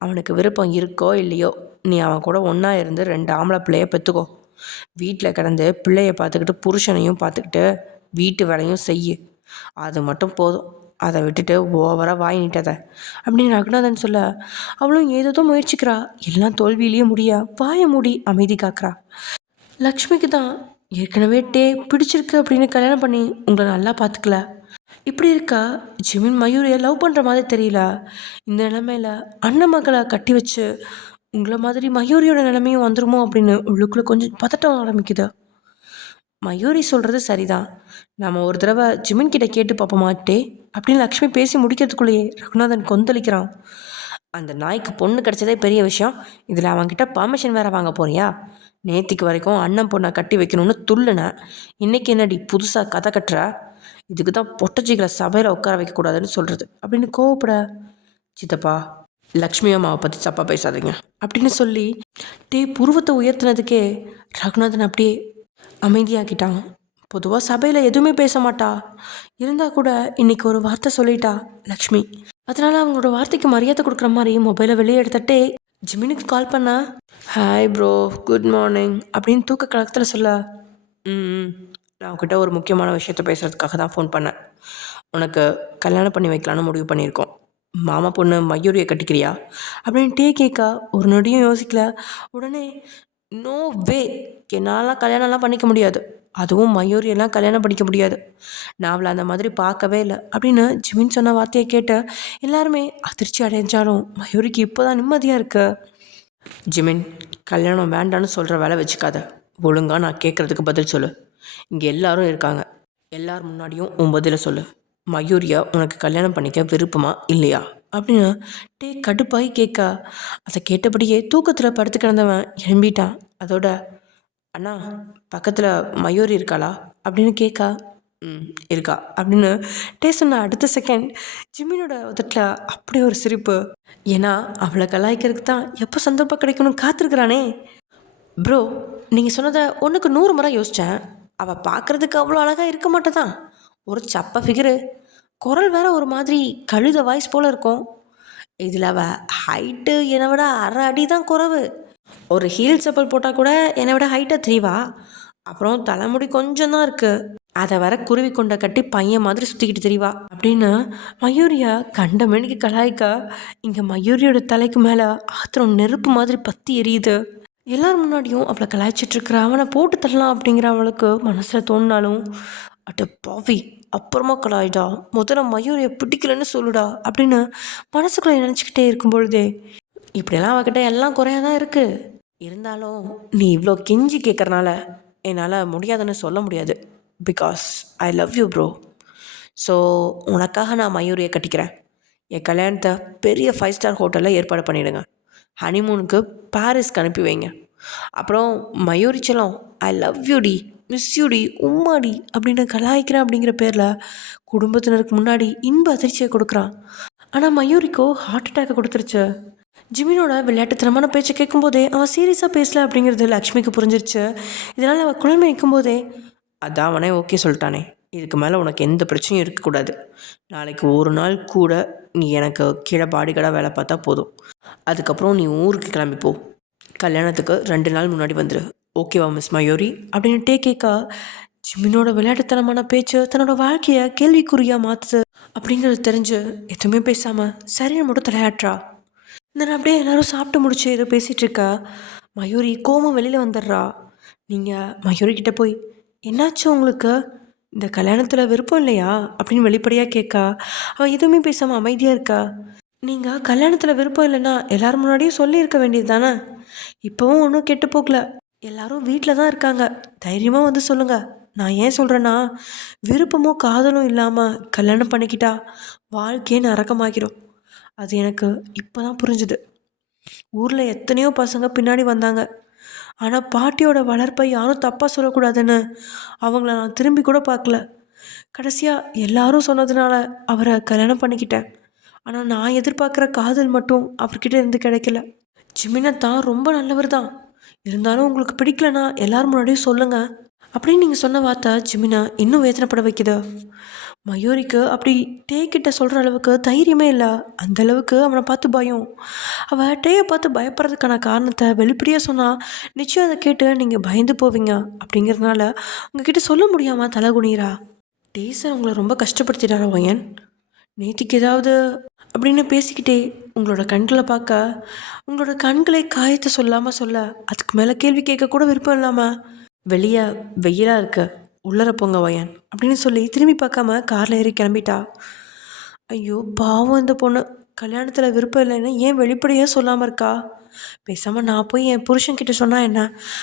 அவனுக்கு விருப்பம் இருக்கோ இல்லையோ நீ அவன் கூட ஒன்றா இருந்து 2 ஆம்பளை பிள்ளைய பெற்றுக்கோ. வீட்டில் கிடந்து பிள்ளைய பார்த்துக்கிட்டு புருஷனையும் பார்த்துக்கிட்டு வீட்டு வேலையும் செய்யு. அது மட்டும் போதும். அதை விட்டுட்டு ஓவராக வாய் நீட்டாத அப்படின்னு ரகுநாதன் சொல்ல அவளும் ஏதோ முயற்சிக்கிறா. எல்லாம் தோல்வியிலேயே வாயை மூடி அமைதி காக்கிறா. லக்ஷ்மிக்கு தான் ஏற்கனவே டே பிடிச்சிருக்கு அப்படின்னு கல்யாணம் பண்ணி உங்களை நல்லா பார்த்துக்கல. இப்படி இருக்கா ஜிமின் மயூரியை லவ் பண்ணுற மாதிரி தெரியல. இந்த நிலைமையில அண்ணன் மக்களை கட்டி வச்சு உங்களை மாதிரி மயூரியோட நிலைமையும் வந்துருமோ அப்படின்னு உள்ளுக்குள்ளே கொஞ்சம் பதட்டம் ஆரம்பிக்குது. மயூரி சொல்கிறது சரிதான், நம்ம ஒரு தடவை ஜிமின் கிட்ட கேட்டு பார்ப்போமாட்டே அப்படின்னு லக்ஷ்மி பேசி முடிக்கிறதுக்குள்ளேயே ரகுநாதன் கொந்தளிக்கிறான். அந்த நாய்க்கு பொண்ணு கிடச்சதே பெரிய விஷயம், இதில் அவன்கிட்ட பர்மிஷன் வேறு வாங்க போறியா? நேத்திக்கு வரைக்கும் அண்ணன் பொண்ணை கட்டி வைக்கணும்னு துள்ளுனேன், இன்றைக்கி என்னடி புதுசாக கதை கட்டுற? இதுக்கு தான் பொட்டச்சிகளை சபையில் உட்கார வைக்கக்கூடாதுன்னு சொல்கிறது அப்படின்னு கோவப்பட, சித்தப்பா லக்ஷ்மி அம்மாவை பற்றி தப்பாக பேசாதீங்க அப்படின்னு சொல்லி புருவத்தை உயர்த்தினதுக்கே ரகுநாதன் அப்படியே அமைதியாக்கிட்டான். பொதுவாக சபையில் எதுவுமே பேச மாட்டா, இருந்தால் கூட இன்றைக்கி ஒரு வார்த்தை சொல்லிட்டா லக்ஷ்மி. அதனால் அவங்களோட வார்த்தைக்கு மரியாதை கொடுக்குற மாதிரி மொபைலை வெளியே எடுத்துகிட்டே ஜிமினுக்கு கால் பண்ண, ஹாய் ப்ரோ, குட் மார்னிங் அப்படின்னு தூக்க கலக்கத்தில் சொல்ல, நான் உங்ககிட்ட ஒரு முக்கியமான விஷயத்த பேசுகிறதுக்காக தான் ஃபோன் பண்ணேன். உனக்கு கல்யாணம் பண்ணி வைக்கலான்னு முடிவு பண்ணியிருக்கோம். மாமா பொண்ணு மயூரியை கட்டிக்கிறியா அப்படின்னு கேட்க ஒரு நொடியும் யோசிக்கல. உடனே, நோ வே, என்னாலாம் கல்யாணம்லாம் பண்ணிக்க முடியாது, அதுவும் மயூரியெல்லாம் கல்யாணம் பண்ணிக்க முடியாது, நான் அவளை அந்த மாதிரி பார்க்கவே இல்லை அப்படின்னு ஜிமின் சொன்ன வார்த்தையை கேட்டு எல்லாருமே அதிர்ச்சி அடைஞ்சாலும் மயூரிக்கு இப்போ தான் நிம்மதியாக இருக்கு. ஜிமின், கல்யாணம் வேண்டான்னு சொல்கிற வேலை வச்சுக்காத, ஒழுங்கா நான் கேட்குறதுக்கு பதில் சொல்லு. இங்கே எல்லாரும் இருக்காங்க, எல்லார் முன்னாடியும் உன் பதிலை சொல்லு. மயூரியா உனக்கு கல்யாணம் பண்ணிக்க விருப்பமா இல்லையா அப்படின்னு கடுப்பாகி கேட்க, அதை கேட்டபடியே தூக்கத்தில் படுத்து கிடந்தவன் எழும்பிட்டான். அதோட, அண்ணா பக்கத்தில் மயூரி இருக்காளா அப்படின்னு கேட்க, இருக்கா அப்படின்னு சொன்ன அடுத்த செகண்ட் ஜிமினோட உதட்டில் அப்படியே ஒரு சிரிப்பு. ஏன்னா அவளை கலாய்க்கிறதுக்கு தான் எப்போ சந்தர்ப்பம் கிடைக்கணும் காத்திருக்கிறானே. ப்ரோ, நீங்கள் சொன்னதை 1க்கு 100 முறை யோசித்தேன். அவள் பார்க்குறதுக்கு அவ்வளோ அழகாக இருக்க மாட்டேதான், ஒரு சப்ப ஃபிகரு, குரல் வேற ஒரு மாதிரி கழுத வாய்ஸ் போல் இருக்கும். இதில் அவள் ஹைட்டு என்னை விட 1/2 அடி தான் குறைவு. ஒரு ஹீல் செப்பல் போட்டால் கூட என்னை விட ஹைட்டாக தெரியவா. அப்புறம் தலைமுடி கொஞ்சம் தான் இருக்குது, அதை வர குருவி கொண்ட கட்டி பையன் மாதிரி சுற்றிக்கிட்டு தெரியவா அப்படின்னு மயூரியா கண்ட மணிக்கு கலாய்க்க, இங்கே மயூரியோட தலைக்கு மேலே ஆத்திரம் நெருப்பு மாதிரி பற்றி எரியுது. எல்லாரும் முன்னாடியும் அவளை கலாய்ச்சிட்ருக்கிற அவனை போட்டு தரலாம் அப்படிங்கிற அவளுக்கு மனசில் தோணினாலும், அட்ட பாவி, அப்புறமா கலாய்டா, முதல்ல மயூரியை பிடிக்கலன்னு சொல்லுடா அப்படின்னு மனசுக்குள்ளே நினச்சிக்கிட்டே இருக்கும் பொழுதே, இப்படியெல்லாம் அவகிட்ட எல்லாம் குறையாக தான் இருக்குது, இருந்தாலும் நீ இவ்வளோ கெஞ்சி கேட்குறனால என்னால் முடியாதுன்னு சொல்ல முடியாது. Because I love you bro. So உனக்காக நான் மயூரியை கட்டிக்கிறேன். என் கல்யாணத்தை பெரிய 5 ஸ்டார் ஹோட்டலில் ஏற்பாடு பண்ணிவிடுங்க. ஹனிமூனுக்கு பாரிஸ்க்கு அனுப்பி வைங்க. அப்புறம் மயூரி செல்லம், ஐ லவ் யூ டி, மிஸ் யூ டி, உம்மாடி அப்படின்னு கலாய்க்கிறேன் அப்படிங்கிற பேரில் குடும்பத்தினருக்கு முன்னாடி இன்ப அதிர்ச்சியை கொடுக்குறான். ஆனால் மயூரிக்கோ ஹார்ட் அட்டாக்கை கொடுத்துருச்சு. ஜிமினோட விளையாட்டுத்தனமான பேச்சை கேட்கும்போதே அவன் சீரியஸாக பேசல அப்படிங்கிறது லக்ஷ்மிக்கு புரிஞ்சிருச்சு. இதனால் அவள் குழம்பு நிற்கும்போதே, அதான் அவனே ஓகே சொல்லிட்டானே, இதுக்கு மேலே உனக்கு எந்த பிரச்சனையும் இருக்கக்கூடாது. நாளைக்கு ஒரு நாள் கூட நீ எனக்கு கீழே பாடிகார்டாக வேலை பார்த்தா போதும். அதுக்கப்புறம் நீ ஊருக்கு கிளம்பிப்போ. கல்யாணத்துக்கு 2 நாள் முன்னாடி வந்துடு, ஓகேவா மிஸ் மயூரி அப்படின்னு கேட்க ஜிமினோட விளையாட்டுத்தனமான பேச்சு தன்னோட வாழ்க்கையை கேள்விக்குறியாக மாற்றுது அப்படிங்கிறது தெரிஞ்சு எதுவுமே பேசாமல் சரின்னு மட்டும் தலையாட்டுறா. நான் அப்படியே எல்லாரும் சாப்பிட்டு முடிச்சு ஏதோ பேசிகிட்டு இருக்கா. மயூரி கோவம் வெளியில் வந்துடுறா. நீங்கள் மயூரி கிட்ட போய் என்னாச்சு உங்களுக்கு, இந்த கல்யாணத்தில் விருப்பம் இல்லையா அப்படின்னு வெளிப்படையாக கேட்கா. அவள் எதுவுமே பேசாமல் அமைதியாக இருக்கா. நீங்கள் கல்யாணத்தில் விருப்பம் இல்லைன்னா எல்லோரும் முன்னாடியும் சொல்லியிருக்க வேண்டியது தானே. இப்போவும் ஒன்றும் கெட்டு போகல, எல்லாரும் வீட்டில் தான் இருக்காங்க, தைரியமாக வந்து சொல்லுங்கள். நான் ஏன் சொல்கிறேன்னா, விருப்பமும் காதலும் இல்லாமல் கல்யாணம் பண்ணிக்கிட்டா வாழ்க்கையே நரக்கமாகிடும். அது எனக்கு இப்போ தான் புரிஞ்சுது. ஊரில் எத்தனையோ பசங்க பின்னாடி வந்தாங்க, ஆனால் பாட்டியோட வளர்ப்பை யாரும் தப்பாக சொல்லக்கூடாதுன்னு அவங்கள நான் திரும்பி கூட பார்க்கல. கடைசியாக எல்லாரும் சொன்னதுனால அவரை கல்யாணம் பண்ணிக்கிட்டேன். ஆனால் நான் எதிர்பார்க்குற காதல் மட்டும் அவர்கிட்ட இருந்து கிடைக்கல. ஜிமினத்தான் ரொம்ப நல்லவர் தான், இருந்தாலும் உங்களுக்கு பிடிக்கலனா எல்லாரும் முன்னாடியும் சொல்லுங்கள் அப்படின்னு நீங்கள் சொன்ன வார்த்தை ஜிமினா இன்னும் வேதனைப்பட வைக்குது. மயூரிக்கு அப்படி டே கிட்ட சொல்கிற அளவுக்கு தைரியமே இல்லை. அந்தளவுக்கு அவனை பார்த்து பயம். அவள் டேயை பார்த்து பயப்படுறதுக்கான காரணத்தை வெளிப்படையாக சொன்னால் நிச்சயம் அதை கேட்டு நீங்கள் பயந்து போவீங்க அப்படிங்கிறதுனால உங்ககிட்ட சொல்ல முடியாமல் தலை குனிறா. டே சார் உங்களை ரொம்ப கஷ்டப்படுத்திட்டாரா வயன், நேற்றுக்கு ஏதாவது அப்படின்னு பேசிக்கிட்டே உங்களோட கண்களை பார்க்க, உங்களோட கண்களை காயத்தை சொல்லாமல் சொல்ல, அதுக்கு மேலே கேள்வி கேட்க கூட விருப்பம் இல்லாமல் வெளியே வெயிலாக இருக்கு, உள்ளர போங்க வயன் அப்படின்னு சொல்லி திரும்பி பார்க்காம காரில் ஏறி கிளம்பிட்டா. ஐயோ பாவம், இந்த பொண்ணு கல்யாணத்தில் விருப்பம் இல்லைன்னு ஏன் வெளிப்படையாக சொல்லாமல் இருக்கா. பேசாமல் நான் போய் என் புருஷன்கிட்ட சொன்னால் என்ன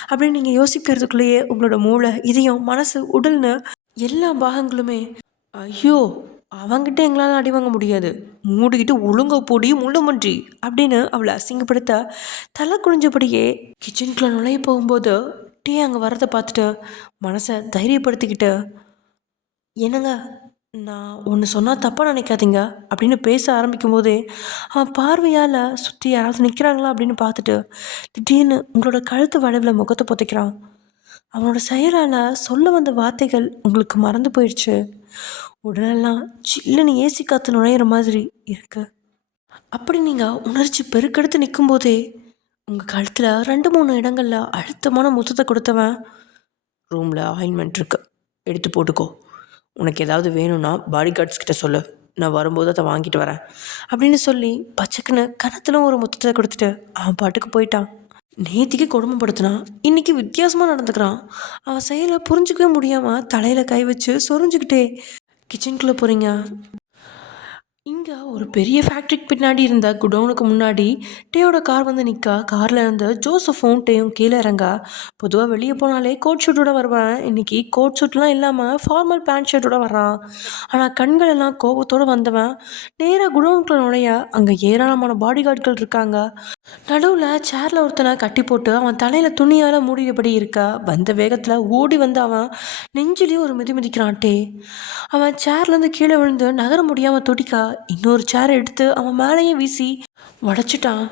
அப்படின்னு நீங்கள் யோசிக்கிறதுக்குள்ளேயே உங்களோட மூளை, இதயம், மனசு, உடல்னு எல்லா பாகங்களுமே ஐயோ அவங்கிட்ட எங்களால் அடி வாங்க முடியாது, மூடிக்கிட்டு ஒழுங்க போடி முள்ளுமன்றி அப்படின்னு அவளை அசிங்கப்படுத்த தலை குனிஞ்சபடியே கிச்சனுக்குள்ள நுழைய போகும்போது டீ அங்கே வரதை பார்த்துட்டு மனசை தைரியப்படுத்திக்கிட்டு, என்னங்க நான் ஒன்று சொன்னால் தப்பாக நினைக்காதீங்க அப்படின்னு பேச ஆரம்பிக்கும் போதே அவன் பார்வையால் சுற்றி யாராவது நிற்கிறாங்களா அப்படின்னு பார்த்துட்டு திடீர்னு உங்களோட கழுத்து வளைவில் முகத்தை பொத்திக்கிறான். அவனோட செயலால் சொல்ல வந்த வார்த்தைகள் உங்களுக்கு மறந்து போயிடுச்சு. உடனெல்லாம் சில்லுன்னு ஏசி காற்று நுழையிற மாதிரி இருக்கு. அப்படி நீங்கள் உணர்ச்சி பெருக்கெடுத்து நிற்கும்போதே உங்கள் கழுத்தில் 2-3 இடங்களில் அழுத்தமான முத்தத்தை கொடுத்தவன், ரூமில் ஆயின்மெண்ட் இருக்கு, எடுத்து போட்டுக்கோ, உனக்கு ஏதாவது வேணும்னா பாடி கார்ட்ஸ் கிட்ட சொல்லு, நான் வரும்போது அதை வாங்கிட்டு வரேன் அப்படின்னு சொல்லி பச்சைக்குன்னு கணத்தில் ஒரு முத்தத்தை கொடுத்துட்டு அவன் பாட்டுக்கு போயிட்டான். நேத்திக்கு கொடுமைப்படுத்தினான், இன்றைக்கி வித்தியாசமாக நடந்துக்கிறான். அவன் செயலை புரிஞ்சிக்கவே முடியாமல் தலையில் கை வச்சு சொரிஞ்சுக்கிட்டே கிச்சனுக்குள்ளே போகிறீங்க. இங்கே ஒரு பெரிய ஃபேக்ட்ரிக்கு பின்னாடி இருந்த குடோனுக்கு முன்னாடி டேயோட கார் வந்து நிற்கா. காரில் இருந்து ஜோசஃபும் டேயும் கீழே இறங்கா. பொதுவாக வெளியே போனாலே கோட் ஷூட்டோட வருவேன், இன்றைக்கி கோட் ஷூட்லாம் இல்லாமல் ஃபார்மல் பேண்ட் ஷர்ட்டோட வர்றான். ஆனால் கண்கள் எல்லாம் கோபத்தோடு வந்தவன் நேராக குடோனுக்குள்ள நுழைய அங்கே ஏராளமான பாடி கார்டுகள் இருக்காங்க. நடுவில் சேரில் ஒருத்தனை கட்டி போட்டு அவன் தலையில் துணியால் மூடியபடி இருக்கா. வந்த வேகத்தில் ஓடி வந்து அவன் நெஞ்சிலேயே ஒரு மிதிக்கிறான் டே. அவன் சேர்லேருந்து கீழே விழுந்து நகர முடியாமல் துடிக்கா. இன்னொரு சேரை எடுத்து அவன் மேலேயே வீசி உடச்சிட்டான்.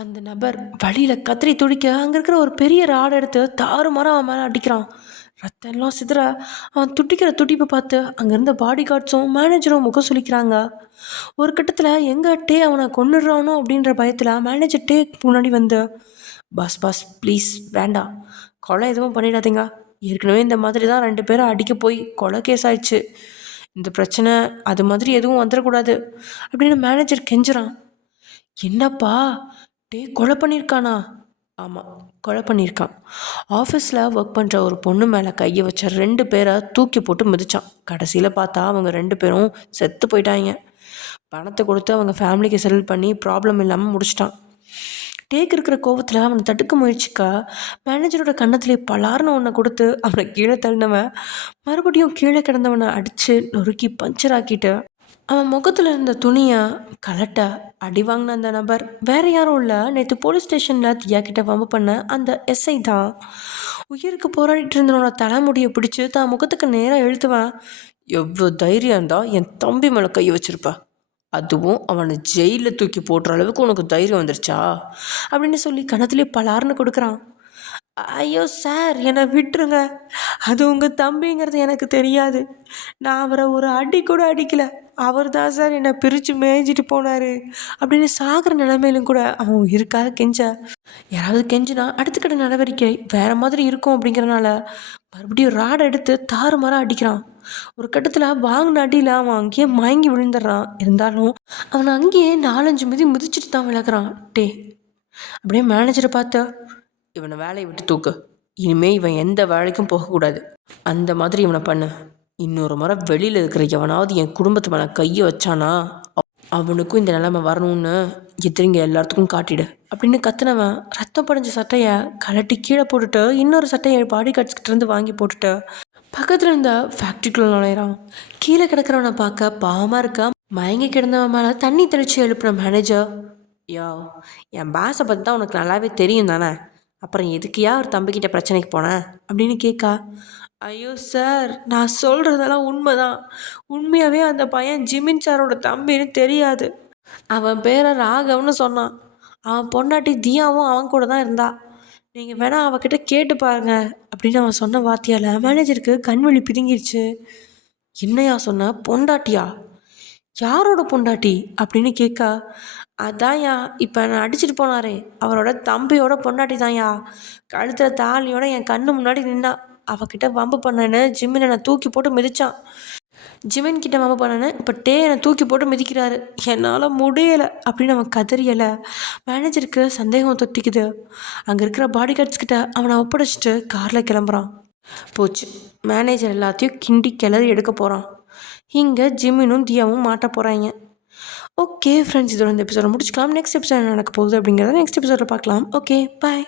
அந்த நபர் வழியில் கத்திரி துடிக்க அங்கே இருக்கிற ஒரு பெரிய ராடை எடுத்து தாறுமாற அவன் மேலே அடிக்கிறான். ரத்தம் எல்லாம் சிதற அவன் துடிக்கிற துடிப்பை பார்த்து அங்கே இருந்த பாடி கார்ட்ஸும் மேனேஜரும் முகம் சுளிக்கிறாங்க. ஒரு கட்டத்தில் எங்கே டே அவனை கொன்னுடுறானோ அப்படின்ற பயத்தில் மேனேஜர் டே முன்னாடி வந்து, பாஸ் ப்ளீஸ் வேண்டாம், கொலை எதுவும் பண்ணிடாதீங்க, ஏற்கனவே இந்த மாதிரி தான் 2 பேரை அடிக்க போய் கொலை கேஸ் ஆயிடுச்சு, இந்த பிரச்சனை அது மாதிரி எதுவும் வந்துடக்கூடாது அப்படின்னு மேனேஜர் கெஞ்சுறான். என்னப்பா டே கொலை பண்ணியிருக்கானா? ஆமாம், கொலை பண்ணியிருக்கான். ஆஃபீஸில் ஒர்க் பண்ணுற ஒரு பொண்ணு மேலே கையை வச்ச 2 பேரை தூக்கி போட்டு மிதிச்சான். கடைசியில் பார்த்தா அவங்க 2 பேரும் செத்து போயிட்டாங்க. பணத்தை கொடுத்து அவங்க ஃபேமிலிக்கு செட்டில் பண்ணி ப்ராப்ளம் இல்லாமல் முடிச்சிட்டான். டேக் இருக்கிற கோவத்தில் அவனை தடுக்க முயற்சிக்கா. மேனேஜரோட கன்னத்திலே பலார்னு ஒன்றை கொடுத்து அவனை கீழே தள்ளினவன் மறுபடியும் கீழே கிடந்தவனை அடித்து நொறுக்கி பஞ்சர் ஆக்கிட்டு அவன் முகத்தில் இருந்த துணியை கலட்ட அடி வாங்கின அந்த நபர் வேற யாரும் இல்லை, நேற்று போலீஸ் ஸ்டேஷனில் தியா கிட்ட வம்பு பண்ண அந்த எஸ்ஐ தான். உயிருக்கு போராடிட்டு இருந்தவனோட தலைமுடியை பிடிச்சி தான் முகத்துக்கு நேராக எழுத்துவேன். எவ்வளோ தைரியம் இருந்தால் என் தம்பி மேலே கையை வச்சிருப்பா, அதுவும் அவனை ஜெயிலில் தூக்கி போடுற அளவுக்கு உனக்கு தைரியம் வந்துருச்சா அப்படின்னு சொல்லி கணத்துலேயே பலார்னு கொடுக்குறான். ஐயோ சார் என்னை விட்டுருங்க, அது உங்கள் தம்பிங்கிறது எனக்கு தெரியாது, நான் அவரை ஒரு அடி கூட அடிக்கலை, அவர் தான் சார் என்னை பிரித்து மேய்ஞ்சிட்டு போனார் அப்படின்னு சாகிற நிலைமையிலும் கூட அவன் உயிருக்காக கெஞ்ச, யாராவது கெஞ்சினா அடுத்த கட்ட நடவடிக்கை வேறு மாதிரி இருக்கும் அப்படிங்கிறனால மறுபடியும் ராடை எடுத்து தாறுமாறாக அடிக்கிறான். ஒரு கட்டத்தில் வாங்கின அடியில் அவன் அங்கேயே மயங்கி விழுந்துடுறான். இருந்தாலும் அவனை அங்கேயே 4-5 மிதிச்சுட்டு தான் விளக்குறான். அப்படியே மேனேஜரை பார்த்து, இவனை வேலையை விட்டு தூக்கு, இனிமேல் இவன் எந்த வேலைக்கும் போகக்கூடாது, அந்த மாதிரி இவனை பண்ணு, இன்னொரு முறை வெளியில் இருக்கிற எவனாவது என் குடும்பத்து மேலே கையை வச்சானா அவனுக்கும் இந்த நிலைமை வரணும்னு எதிரிங்க எல்லாத்துக்கும் காட்டிடு அப்படின்னு கத்துனவன் ரத்தம் படிஞ்ச சட்டையை கலட்டி கீழே போட்டுட்டு இன்னொரு சட்டையை பாடி கார்ட்ஸ்கிட்ட இருந்து வாங்கி போட்டுட்டு பக்கத்தில் இருந்த ஃபேக்ட்ரிக்குள்ளே நுழையிறான். கீழே கிடக்கிறவனை பார்க்க பாவமாக இருக்கா. மயங்கி கிடந்தவன் மேலே தண்ணி தெளித்து எழுப்பின மேனேஜர், யோ என் பாஸை பற்றி தான் உனக்கு நல்லாவே தெரியும் தானே, அப்புறம் எதுக்கியா ஒரு தம்பிக்கிட்ட பிரச்சனைக்கு போனேன் அப்படின்னு கேட்கா. ஐயோ சார், நான் சொல்கிறதெல்லாம் உண்மைதான், உண்மையாகவே அந்த பையன் ஜிமின் சாரோட தம்பின்னு தெரியாது, அவன் பேரை ராகவன்னு சொன்னான், அவன் பொண்டாட்டி தியாவும் அவன் கூட தான் இருந்தா, நீங்கள் வேணால் அவகிட்ட கேட்டு பாருங்க அப்படின்னு அவன் சொன்ன வார்த்தையால் மேனேஜருக்கு கண்வழி பிதுங்கிருச்சு. என்னையா சொன்ன, பொண்டாட்டியா, யாரோட பொண்டாட்டி அப்படின்னு கேட்கா. அதான்யா இப்போ நான் அடிச்சுட்டு போனாரே அவரோட தம்பியோட பொண்டாட்டி தான்யா, கழுத்தில் தாலியோட என் கண்ணு முன்னாடி நின்னா, அவகிட்ட வம்பு பண்ணேன்னு ஜிம்மினை நான் தூக்கி போட்டு மிதித்தான், ஜிமின் கிட்ட வம்பு பண்ணேன்னு இப்போ என்னை தூக்கி போட்டு மிதிக்கிறாரு, என்னால் முடியலை அப்படின்னு அவன் கதறியலை. மேனேஜருக்கு சந்தேகம் தொத்திக்குது. அங்கே இருக்கிற பாடி கார்ட்ஸ்கிட்ட அவனை ஒப்படைச்சிட்டு காரில் கிளம்புறான். போச்சு, மேனேஜர் எல்லாத்தையும் கிண்டி கிளறி எடுக்க போகிறான். இங்கே ஜிமினும் தியாவும் மாட்ட போகிறாங்க. ஓகே ஃப்ரெண்ட்ஸ், இதோட இந்த எபிசோட முடிச்சுக்கலாம். நெக்ஸ்ட் எபிசோட் நடக்க போகுது அப்படிங்கிறத நெக்ஸ்ட் எபிசோடில் பார்க்கலாம். Okay bye.